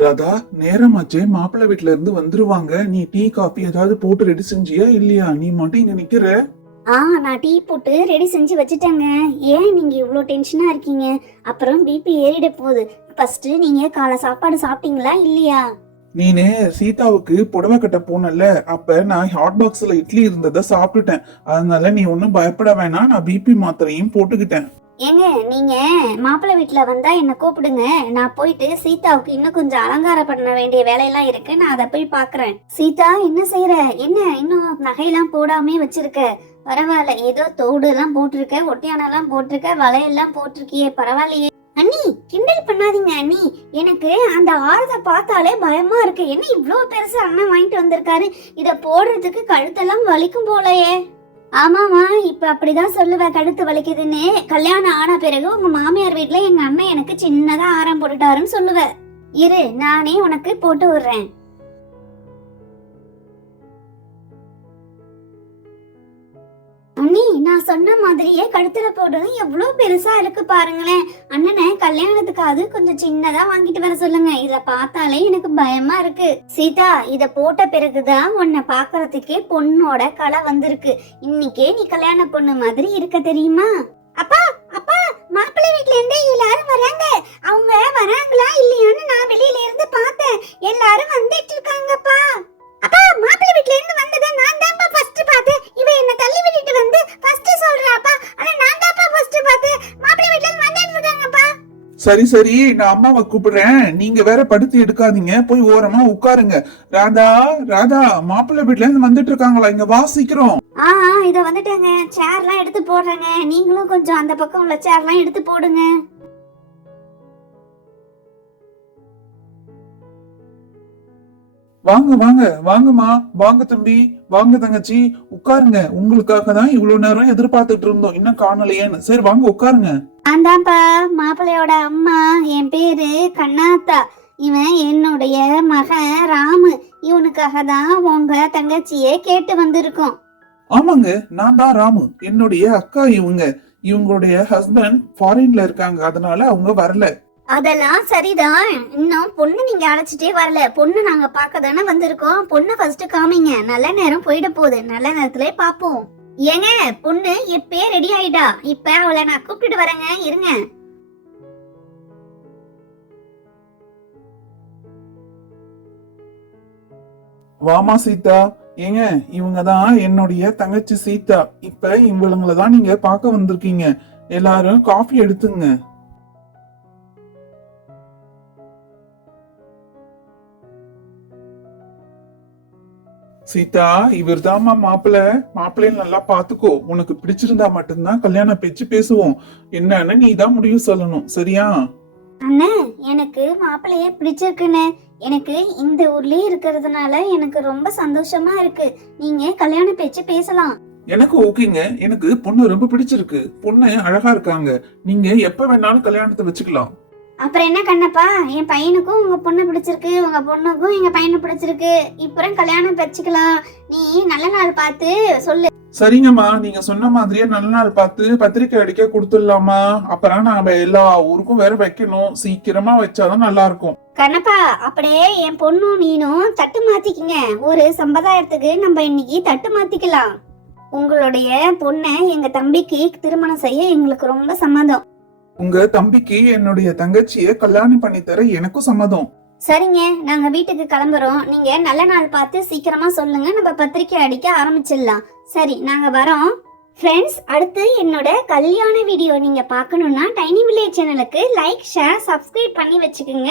ராதா, நேரமாச்சே, மாப்பிள்ளை வீட்டுல இருந்து வந்துருவாங்க. நீ டீ காபி ஏதாவது போட்டு ரெடி செஞ்சியா இல்லையா? நீ மட்டும் இங்க நிக்கிற. நான் டீ போட்டு ரெடி செஞ்சு வச்சுட்டேங்க. ஏன் நீங்க இவ்ளோ டென்ஷனா இருக்கீங்க? அப்புறம் பிபி ஏறிட போகுது. ஃபர்ஸ்ட் நீங்க காலை சாப்பாடு சாப்பிட்டீங்களா இல்லையா? நீனே சீதாவுக்கு புடவை கட்ட போனல, அப்ப நான் ஹாட் பாக்ஸ்ல இட்லி இருந்ததை சாப்பிட்டுட்டேன். அதனால நீ ஒன்னும் பயப்பட வேணாம், நான் பிபி மாத்திரையும் போட்டுக்கிட்டேன். ஏங்க, நீங்க மாப்பிள்ளை வீட்டுல வந்தா என்ன கூப்பிடுங்க. நான் போயிட்டு சீதாவுக்கு இன்னும் கொஞ்சம் அலங்காரம் பண்ண வேண்டிய வேலையெல்லாம் இருக்கு. நான் அதை போய் பாக்குறேன். சீதா, என்ன செய்யற? என்ன இன்னும் நகையெல்லாம் போடாமே வச்சிருக்க? பரவாயில்ல, ஏதோ தோடு எல்லாம் போட்டிருக்க, ஒட்டியானம் எல்லாம் போட்டிருக்க, வளையெல்லாம் போட்டிருக்கியே, பரவாயில்லையே. அண்ணி, கிண்டல் பண்ணாதீங்க அண்ணி. எனக்கு அந்த ஆரத்தை பார்த்தாலே பயமா இருக்கு. என்ன இவ்ளோ பெருசு அண்ணன் வாங்கிட்டு வந்திருக்காரு. இத போடுறதுக்கு கழுத்தெல்லாம் வலிக்கும் போலயே. ஆமாமா, இப்ப அப்படிதான் சொல்லுவேன், கழுத்து வலிக்குதுன்னு. கல்யாணம் ஆன பிறகு உங்க மாமியார் வீட்டுல எங்க அண்ணன் எனக்கு சின்னதா ஆரம் போட்டுட்டாருன்னு சொல்லுவேன். இரு, நானே உனக்கு போட்டு விடுறேன். அண்ணி, நான் சொன்ன மாதிரியே கழுத்துல போடுறது எவ்வளவு பெருசா இருக்கு பாருங்களேன். அண்ணனை கல்யாணத்துக்காவது கொஞ்சம் சின்னதா வாங்கிட்டு வர சொல்லுங்க. இத பார்த்தாலே எனக்கு பயமா இருக்கு. சீதா, இத போட்ட பிறகுதான் உன்னை பாக்குறதுக்கே பொண்ணோட கலை வந்திருக்கு. இன்னைக்கே நீ கல்யாண பொண்ணு மாதிரி இருக்க, தெரியுமா? அப்பா, அப்பா, மாப்பிள்ளை வீட்ல இருந்து எல்லாரும் வராங்க. அவங்க வராங்களா இல்லையான்னு நான் வெளியில இருந்து பார்த்தேன். எல்லாரும் வந்துட்டு இருக்காங்கப்பா. அப்பா, மாப்பிள்ளை வீட்ல இருந்து வந்ததை நான் தான்ப்பா ஃபர்ஸ்ட் பார்த்தேன். இவ என்ன தள்ளி விட்டுட்டு வந்து ஃபர்ஸ்ட் சொல்றாப்பா. ஆனா நான் தான்ப்பா ஃபர்ஸ்ட் பார்த்தேன். மாப்பிள்ளை வீட்ல இருந்து வந்துட்டு இருக்காங்கப்பா. சரி சரி, நான் அம்மாவை கூப்பிடுறேன். நீங்க வேற படுத்து எடுக்காதீங்க, போய் ஓரமா உட்காருங்க. ராதா, ராதா, மாப்பிள்ளை வீட்டுல இருந்து வந்துட்டு இருக்காங்களா? இங்க வா சீக்கிரம். இத வந்துட்டாங்க. சேர்லாம் எடுத்து போடுறாங்க. நீங்களும் கொஞ்சம் அந்த பக்கம் உள்ள சேர்லாம் எடுத்து போடுங்க. வாங்க வாங்க, வாங்கம்மா, வாங்க தம்பி, வாங்க தங்கச்சி, உட்காருங்க. உங்களுக்காக தான் இவ்வளவு நேரம் எதிர்பார்த்துட்டு இருந்தோம், இன்னும் காணலையேன்னு. சரி வாங்க உட்காருங்க. அந்தான்ப்பா மாப்பிள்ளையோட அம்மா. என் பேரு கண்ணாத்தா. இவன் என்னுடைய மகன் ராமு. இவனுக்காக தான் உங்க தங்கச்சியே கேட்டு வந்திருக்கோம். ஆமாங்க, நான் தான் ராமு. என்னுடைய அக்கா இவங்க. இவங்களுடைய ஹஸ்பண்ட் ஃபாரின்ல இருக்காங்க, அதனால அவங்க வரல. அதெல்லாம் சரிதான். இன்னும் பொண்ணு நீங்க அழைச்சிட்டே வரல. பொண்ணு நாங்க பார்க்க தானே வந்திருக்கோம். பொண்ணு ஃபர்ஸ்ட் காமிங்க. நல்ல நேரம் போயிட போகுது, நல்ல நேரத்திலே பாப்போம். ஏங்க, பொண்ணு எப்பே ரெடி ஆயிட்டா. இப்ப அவளை நான் கூப்பிட்டு வரேங்க, இருங்க. வாமா சீதா. ஏங்க, இவங்கதான் என்னுடைய தங்கச்சி சீதா. இப்ப இவங்களதான் நீங்க பார்க்க வந்திருக்கீங்க. எல்லாரும் காஃபி எடுத்துங்க. சீதா, இவர் தாமா மாப்பிள்ள. மாப்பிள்ளைய நல்லா பாத்துக்கோ. உனக்கு பிடிச்சிருந்தா மட்டும்தான் கல்யாண பேச்சு பேசுவோம். என்னன்னு நீ தான் முடிவு சொல்லணும், சரியா? அண்ணே, எனக்கு மாப்பிள்ளைய பிடிச்சிருக்குன்னு. எனக்கு இந்த ஊர்லயே இருக்கிறதுனால எனக்கு ரொம்ப சந்தோஷமா இருக்கு. நீங்க கல்யாண பேச்சு பேசலாம். எனக்கு ஓகேங்க. எனக்கு பொண்ணு ரொம்ப பிடிச்சிருக்கு. பொண்ணு அழகா இருக்காங்க. நீங்க எப்ப வேணாலும் கல்யாணத்தை வச்சுக்கலாம். அப்புறம் என்ன கண்ணப்பா, என் பையனுக்கும் உங்க பொண்ணு பிடிச்சிருக்கு, உங்க பொண்ணுக்கும் எங்க பையனை பிடிச்சிருக்கு. இப்பறம் கல்யாணம் வச்சுக்கலாம். நீ நல்ல நாள் பார்த்து சொல்லு. சரிங்கம்மா, நீங்க சொன்ன மாதிரியே நல்ல நாள் பார்த்து பத்திரிக்கை அடிக்க கொடுத்துடலாமா? அப்புறம் நாம எல்லா ஊருக்கும் வேற வைக்கணும். சீக்கிரமா வச்சாதான் நல்லா இருக்கும். கண்ணப்பா, அப்படியே என் பொண்ணும் நீனும் தட்டு மாத்திக்கிங்க. ஒரு சம்பிரதாயத்துக்கு நம்ம இன்னைக்கு தட்டு மாத்திக்கலாம். உங்களுடைய பொண்ணை எங்க தம்பிக்கு திருமணம் செய்ய எங்களுக்கு ரொம்ப சம்மதம். உங்க தம்பிக்கு என்னுடைய தங்கச்சிய கல்யாணம் பண்ணி தர எனக்கும் சம்மதம். சரிங்க, நாங்க வீட்டுக்கு கிளம்புறோம். நீங்க நல்ல நாள் பார்த்து சீக்கிரமா சொல்லுங்க, நம்ம பத்திரிக்கை அடிக்க ஆரம்பிச்சிடலாம். சரி, நாங்க வரோம். ஃப்ரெண்ட்ஸ், அடுத்து என்னோட கல்யாண வீடியோ நீங்க பார்க்கணும்னா டைனி வில்லேஜ் சேனலுக்கு லைக், ஷேர், சப்ஸ்கிரைப் பண்ணி வச்சுக்கோங்க.